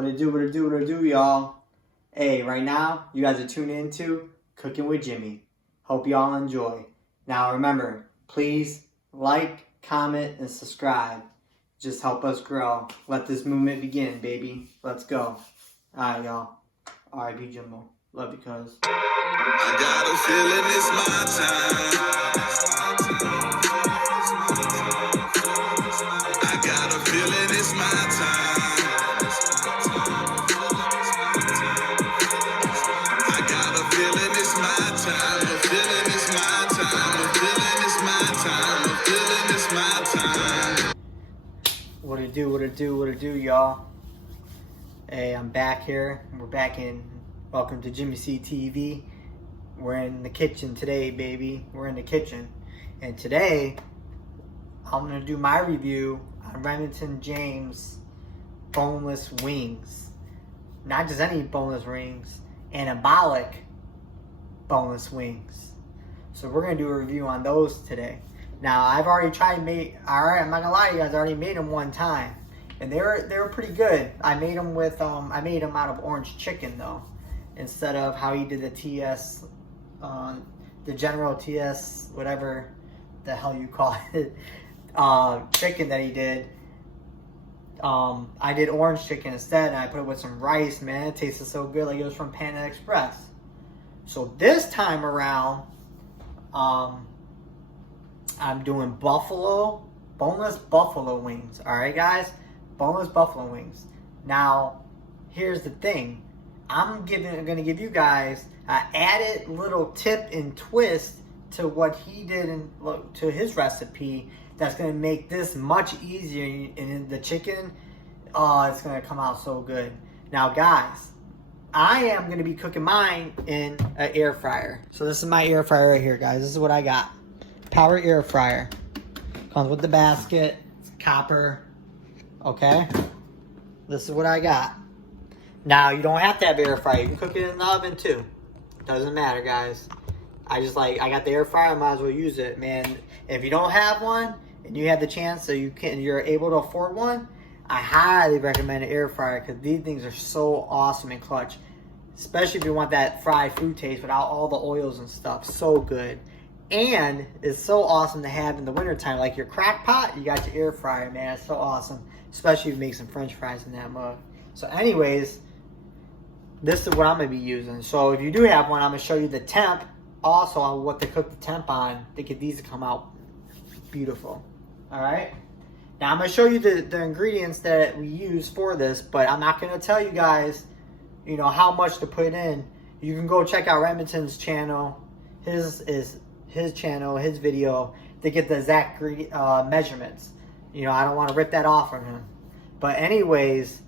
What it do, y'all? Hey, right now, you guys are tuning into Cooking with Jimmy. Hope y'all enjoy. Now remember, please like, comment, and subscribe. Just help us grow. Let this movement begin, baby. Let's go. Alright, y'all. RIPJIMBO. Love you, cuz. I got a feeling it's my time. I got a feeling it's my time. I got a feeling it's my time. A feeling it's my time. A feeling it's my time. A feeling it's my time. What it do, y'all? Hey, I'm back here. We're back in. Welcome to Jimmy C TV. We're in the kitchen today, baby. We're in the kitchen. And today, I'm going to do my review on Remington James boneless wings. Not just any boneless wings, anabolic boneless wings. So we're going to do a review on those today. Now, I've already tried to make, alright, I'm not going to lie to you guys, I already made them one time. And they were pretty good. I made them with, I made them out of orange chicken though. Instead of how he did the TS, the General TS, whatever the hell you call it, chicken that he did. I did orange chicken instead, and I put it with some rice. Man, it tasted so good, like it was from Panda Express. So this time around, I'm doing boneless buffalo wings. All right, guys, boneless buffalo wings. Now, here's the thing. I'm going to give you guys an added little tip and twist to what he did to his recipe that's going to make this much easier. And the chicken, it's going to come out so good. Now, guys, I am going to be cooking mine in an air fryer. So this is my air fryer right here, guys. This is what I got. Power air fryer. Comes with the basket. It's copper. Okay. This is what I got. Now, you don't have to have air fryer. You can cook it in the oven too. Doesn't matter, guys. I got the air fryer, I might as well use it, man. If you don't have one and you have the chance so you're able to afford one, I highly recommend an air fryer because these things are so awesome and clutch. Especially if you want that fried food taste without all the oils and stuff. So good. And it's so awesome to have in the wintertime. Like your crock pot, you got your air fryer, man. It's so awesome. Especially if you make some french fries in that mug. So anyways, this is what I'm going to be using. So if you do have one, I'm going to show you the temp. Also on what to cook the temp on to get these to come out beautiful. Alright. Now I'm going to show you the ingredients that we use for this. But I'm not going to tell you guys, you know, how much to put in. You can go check out Remington's channel. His channel, his video, to get the exact measurements. You know, I don't want to rip that off from him. But anyways,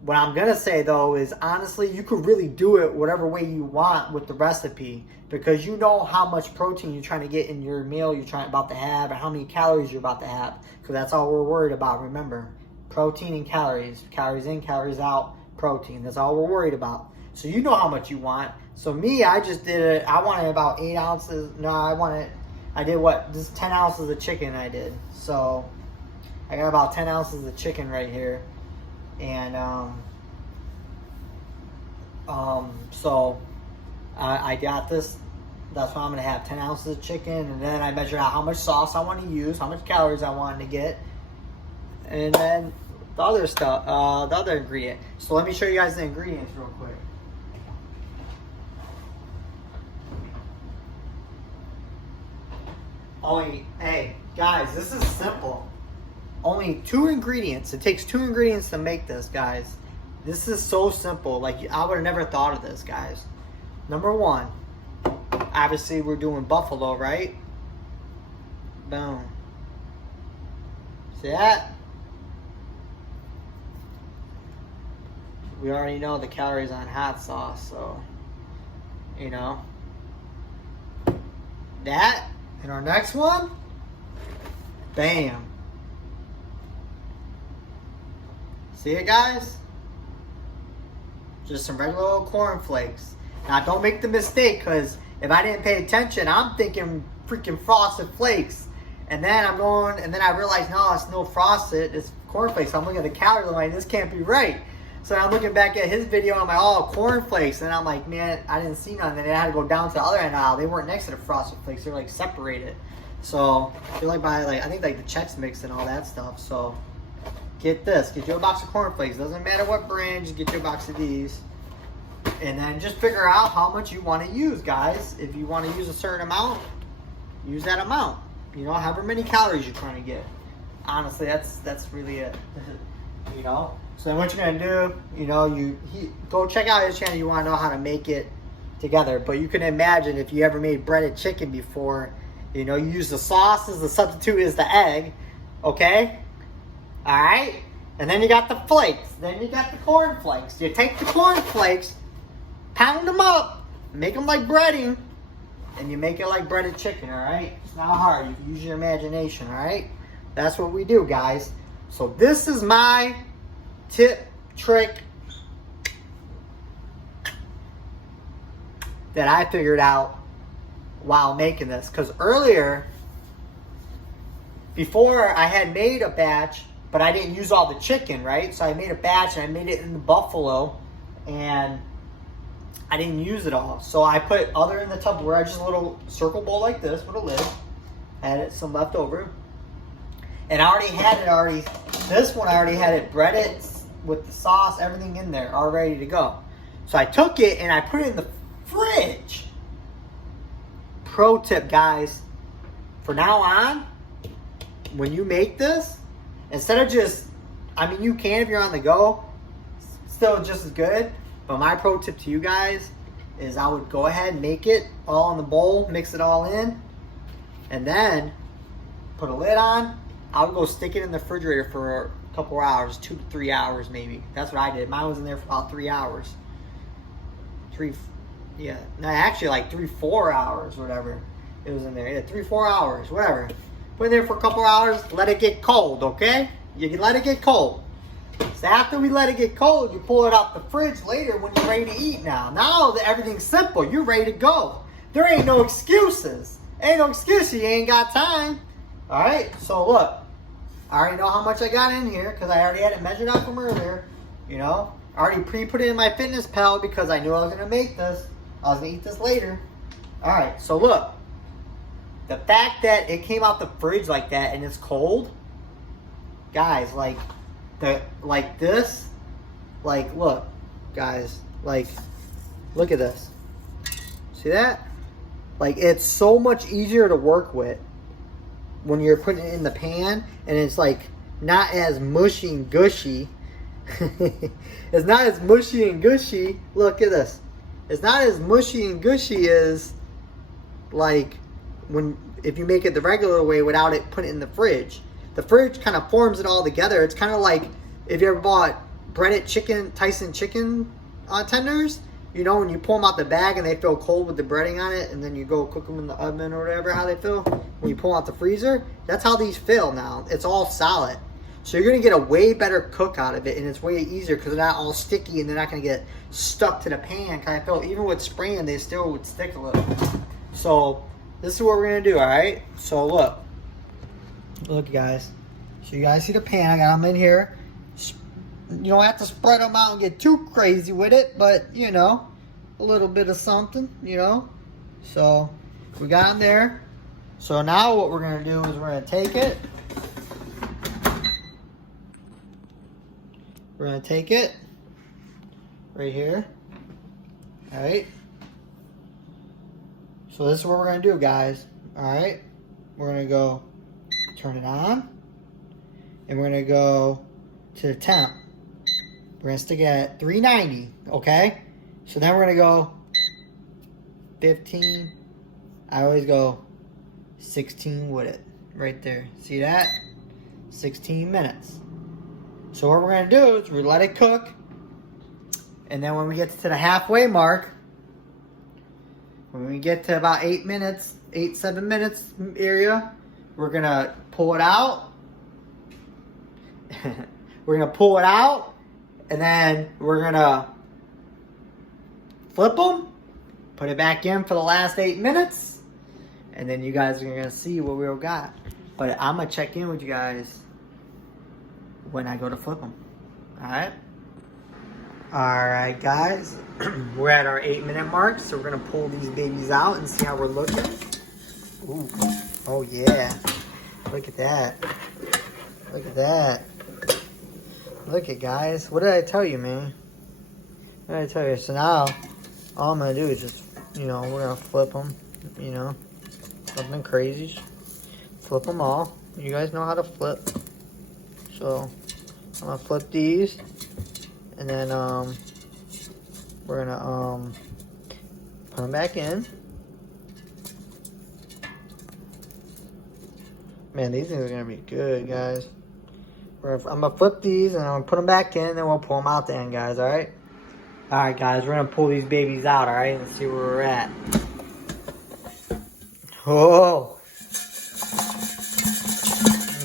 what I'm going to say, though, is honestly, you could really do it whatever way you want with the recipe because you know how much protein you're trying to get in your meal you're about to have and how many calories you're about to have because that's all we're worried about, remember. Protein and calories. Calories in, calories out, protein. That's all we're worried about. So you know how much you want. So me, I just did it. I wanted about 8 ounces. No, I did what? Just 10 ounces of chicken I did. So I got about 10 ounces of chicken right here. And so I got this. That's what I'm gonna have, 10 ounces of chicken, and then I measure out how much sauce I want to use, how much calories I want to get, and then the other stuff, the other ingredient. So let me show you guys the ingredients real quick. Hey guys, this is simple. Only 2 ingredients. It takes 2 ingredients to make this, guys. This is so simple. Like, I would have never thought of this, guys. Number 1. Obviously, we're doing buffalo, right? Boom. See that? We already know the calories on hot sauce, so, you know. That. And our next one. Bam. See it, guys? Just some regular old cornflakes. Now, don't make the mistake, because if I didn't pay attention, I'm thinking freaking Frosted Flakes. And then I realized, no, it's no Frosted, it's cornflakes. I'm looking at the calorie line, this can't be right. So I'm looking back at his video, I'm like, oh, cornflakes. And I'm like, man, I didn't see none. And then I had to go down to the other end aisle. They weren't next to the Frosted Flakes. They were like separated. So you're like by like, I think like the Chex Mix and all that stuff. So get this, get you a box of cornflakes. Doesn't matter what brand, just get you a box of these. And then just figure out how much you want to use, guys. If you want to use a certain amount, use that amount. You know, however many calories you're trying to get. Honestly, that's really it. You know. So then what you're gonna do, you know, go check out his channel. You want to know how to make it together. But you can imagine if you ever made breaded chicken before, you know, you use the sauce as the substitute is the egg, okay? All right, and then you got the flakes. Then you got the corn flakes. You take the corn flakes, pound them up, make them like breading, and you make it like breaded chicken. All right, it's not hard. You can use your imagination. All right, that's what we do, guys. So this is my tip, trick that I figured out while making this. Because earlier, before I had made a batch, but I didn't use all the chicken, right? So I made a batch and I made it in the buffalo, and I didn't use it all. So I put other in the Tupperware, just a little circle bowl like this with a lid. Had it some left over. And I already had it this one I already had it breaded with the sauce, everything in there, all ready to go. So I took it and I put it in the fridge. Pro tip, guys, for now on, when you make this, instead of just, I mean, you can if you're on the go, still just as good. But my pro tip to you guys is I would go ahead and make it all in the bowl, mix it all in, and then put a lid on. I would go stick it in the refrigerator for a couple hours, 2 to 3 hours maybe. That's what I did. Mine was in there for about 3 hours. Actually like 3-4 hours, whatever. It was in there. Yeah, 3-4 hours, whatever. Put it there for a couple hours, let it get cold, okay? You can let it get cold. So after we let it get cold, you pull it out the fridge later when you're ready to eat now. Now that everything's simple, you're ready to go. There ain't no excuses. Ain't no excuses, you ain't got time. Alright, so look. I already know how much I got in here because I already had it measured out from earlier. You know, I already pre-put it in my Fitness Pal because I knew I was going to make this. I was going to eat this later. Alright, so look. The fact that it came out the fridge like that and it's cold, guys, like this, like look, guys, like look at this. See that? Like it's so much easier to work with when you're putting it in the pan and it's like not as mushy and gushy. It's not as mushy and gushy. Look at this. It's not as mushy and gushy as like if you make it the regular way without it put it in the fridge. The fridge kind of forms it all together. It's kind of like if you ever bought breaded chicken, Tyson chicken tenders. You know, when you pull them out the bag and they feel cold with the breading on it, and then you go cook them in the oven or whatever, how they feel. When you pull out the freezer, that's how these feel now. It's all solid. So you're going to get a way better cook out of it, and it's way easier because they're not all sticky and they're not going to get stuck to the pan. Kind of feel, even with spraying, they still would stick a little. So this is what we're going to do, all right? So look. Look, guys. So you guys see the pan. I got them in here. You don't have to spread them out and get too crazy with it, but, you know, a little bit of something, you know. So we got them there. So now what we're going to do is we're going to take it. We're going to take it right here. All right. So this is what we're going to do, guys. All right. We're going to go turn it on. And we're going to go to the temp. We're going to stick it at 390, okay? So then we're going to go 15. I always go 16 with it. Right there. See that? 16 minutes. So what we're going to do is we let it cook. And then when we get to the halfway mark, when we get to about 8 minutes, 8-7 minutes area, we're going to pull it out. We're going to pull it out. And then we're going to flip them, put it back in for the last 8 minutes, and then you guys are going to see what we got. But I'm going to check in with you guys when I go to flip them. All right? Alright guys, we're at our 8-minute mark, so we're gonna pull these babies out and see how we're looking. Ooh, oh yeah, look at that, look at that. Look at guys, what did I tell you, man? What did I tell you? So now, all I'm gonna do is just, we're gonna flip them, something crazy. Flip them all. You guys know how to flip. So, I'm gonna flip these. And then, we're gonna, put them back in. Man, these things are gonna be good, guys. I'm gonna flip these and I'm gonna put them back in, and then we'll pull them out the end, guys, alright? Alright, guys, we're gonna pull these babies out, alright? And see where we're at. Oh!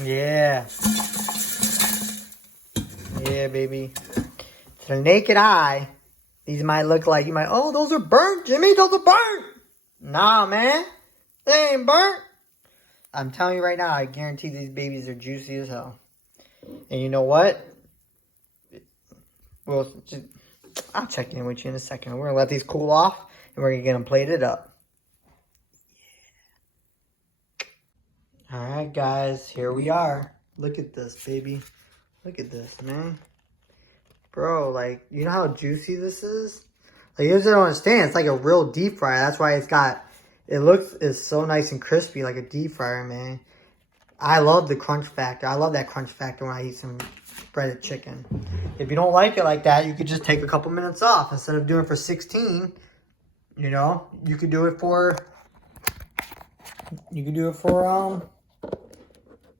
Yeah. Yeah, baby. To the naked eye, these might look like, oh, those are burnt, Jimmy, those are burnt! Nah, man. They ain't burnt. I'm telling you right now, I guarantee these babies are juicy as hell. And you know what? I'll check in with you in a second. We're going to let these cool off, and we're going to get them plated up. Yeah. Alright, guys. Here we are. Look at this, baby. Look at this, man. Bro, like, you know how juicy this is? Like, you guys don't understand. It's like a real deep fryer. That's why it's so nice and crispy, like a deep fryer, man. I love the crunch factor. I love that crunch factor when I eat some breaded chicken. If you don't like it like that, you could just take a couple minutes off. Instead of doing it for 16, you could do it for,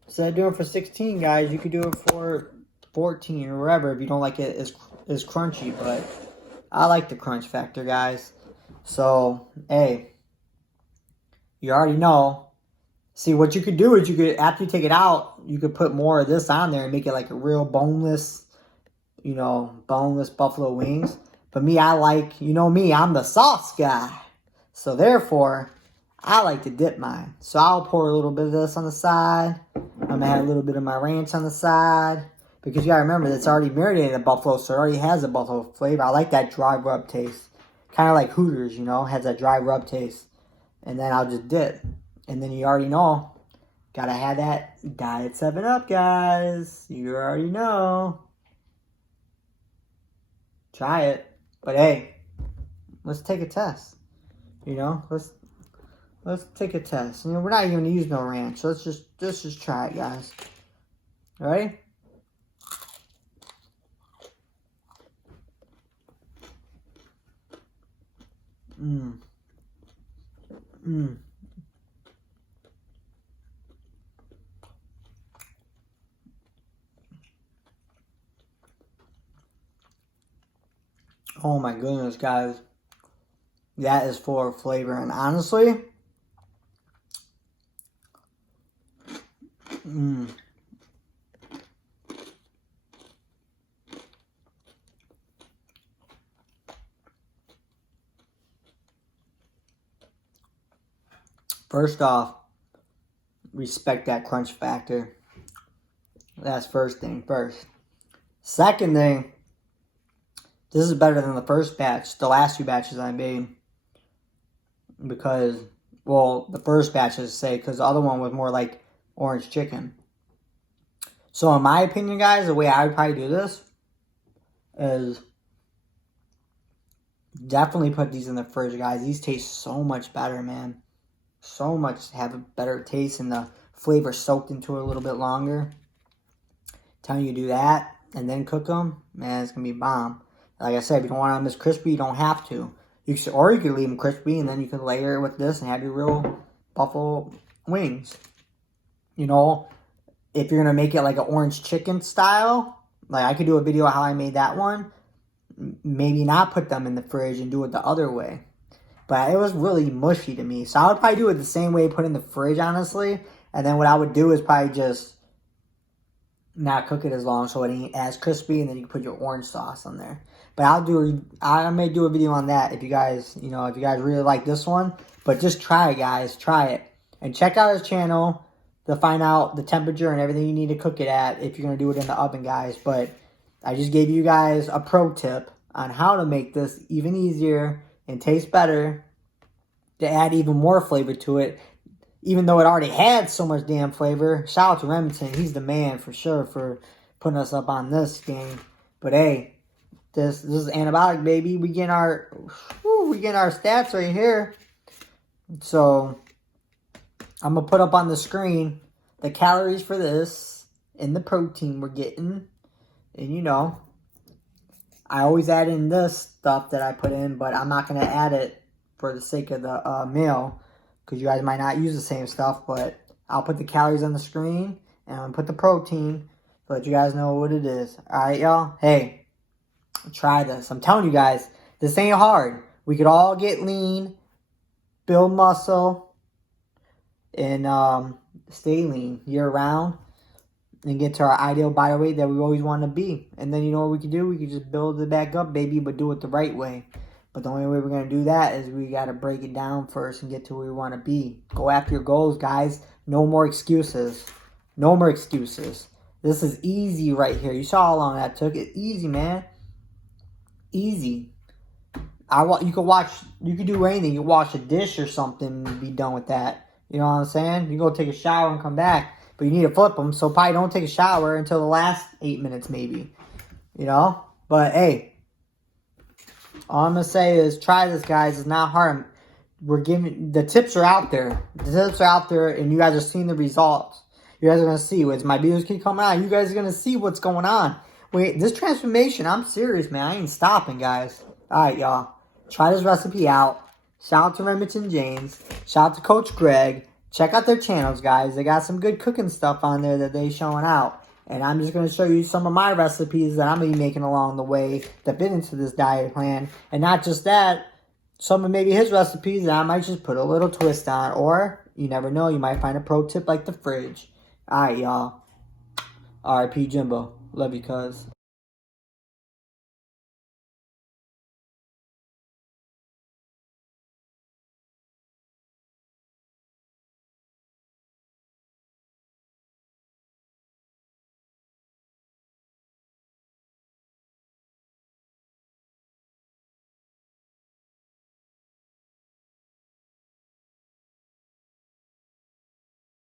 instead of doing it for 16, guys, you could do it for 14 or whatever if you don't like it as crunchy. But I like the crunch factor, guys. So, hey, you already know. See, what you could do is after you take it out, you could put more of this on there and make it like a real boneless, boneless buffalo wings. But me, I like, me, I'm the sauce guy. So therefore, I like to dip mine. So I'll pour a little bit of this on the side. I'm going to add a little bit of my ranch on the side. Because you got to remember, it's already marinated in buffalo, so it already has a buffalo flavor. I like that dry rub taste. Kind of like Hooters, has that dry rub taste. And then I'll just dip. And then you already know, gotta have that Diet 7-Up, guys. You already know. Try it. But hey, let's take a test. Let's take a test. We're not even gonna use no ranch. So let's just try it, guys. All right? Oh my goodness, guys. That is full of flavor. And honestly, first off, respect that crunch factor. That's first thing first. Second thing, this is better than the first batch, the last 2 batches I made. Because, well, the first batch, because the other one was more like orange chicken. So in my opinion, guys, the way I would probably do this is definitely put these in the fridge, guys. These taste so much better, man. So much have a better taste, and the flavor soaked into it a little bit longer. Telling you to do that and then cook them, man, it's going to be bomb. Like I said, if you don't want them as crispy, you don't have to. You could leave them crispy, and then you can layer it with this and have your real buffalo wings. If you're going to make it like an orange chicken style, like I could do a video of how I made that one. Maybe not put them in the fridge and do it the other way. But it was really mushy to me. So I would probably do it the same way, put it in the fridge, honestly. And then what I would do is probably just not cook it as long so it ain't as crispy, and then you can put your orange sauce on there. But I may do a video on that if you guys, if you guys really like this one. But just try it, guys. Try it. And check out his channel to find out the temperature and everything you need to cook it at if you're going to do it in the oven, guys. But I just gave you guys a pro tip on how to make this even easier and taste better, to add even more flavor to it, even though it already had so much damn flavor. Shout out to Remington. He's the man for sure for putting us up on this game. But hey, this is antibiotic, baby. We getting our stats right here. So I'm gonna put up on the screen the calories for this and the protein we're getting. And you know, I always add in this stuff that I put in, but I'm not gonna add it for the sake of the meal, because you guys might not use the same stuff. But I'll put the calories on the screen, and I'm gonna put the protein to let you guys know what it is. Alright, y'all? Hey, try this. I'm telling you guys, this ain't hard. We could all get lean, build muscle, and stay lean year round, and get to our ideal body weight that we always want to be. And then you know what we can do? We can just build it back up, baby, but do it the right way. But the only way we're going to do that is we got to break it down first and get to where we want to be. Go after your goals, guys. No more excuses. No more excuses. This is easy right here. You saw how long that took. It's easy, man. Easy. You could do anything. You wash a dish or something and be done with that. You know what I'm saying? You go take a shower and come back. But you need to flip them. So probably don't take a shower until the last 8 minutes maybe. You know? But hey. All I'm going to say is try this, guys. It's not hard. The tips are out there. The tips are out there, and you guys are seeing the results. You guys are going to see. As my videos keep coming out, you guys are going to see what's going on. Wait, this transformation, I'm serious, man. I ain't stopping, guys. All right, y'all. Try this recipe out. Shout out to Remington James. Shout out to Coach Greg. Check out their channels, guys. They got some good cooking stuff on there that they showing out. And I'm just going to show you some of my recipes that I'm going to be making along the way that fit into this diet plan. And not just that, some of maybe his recipes that I might just put a little twist on. Or, you never know, you might find a pro tip like the fridge. Alright, y'all. RIPJIMBO. Love you, cuz.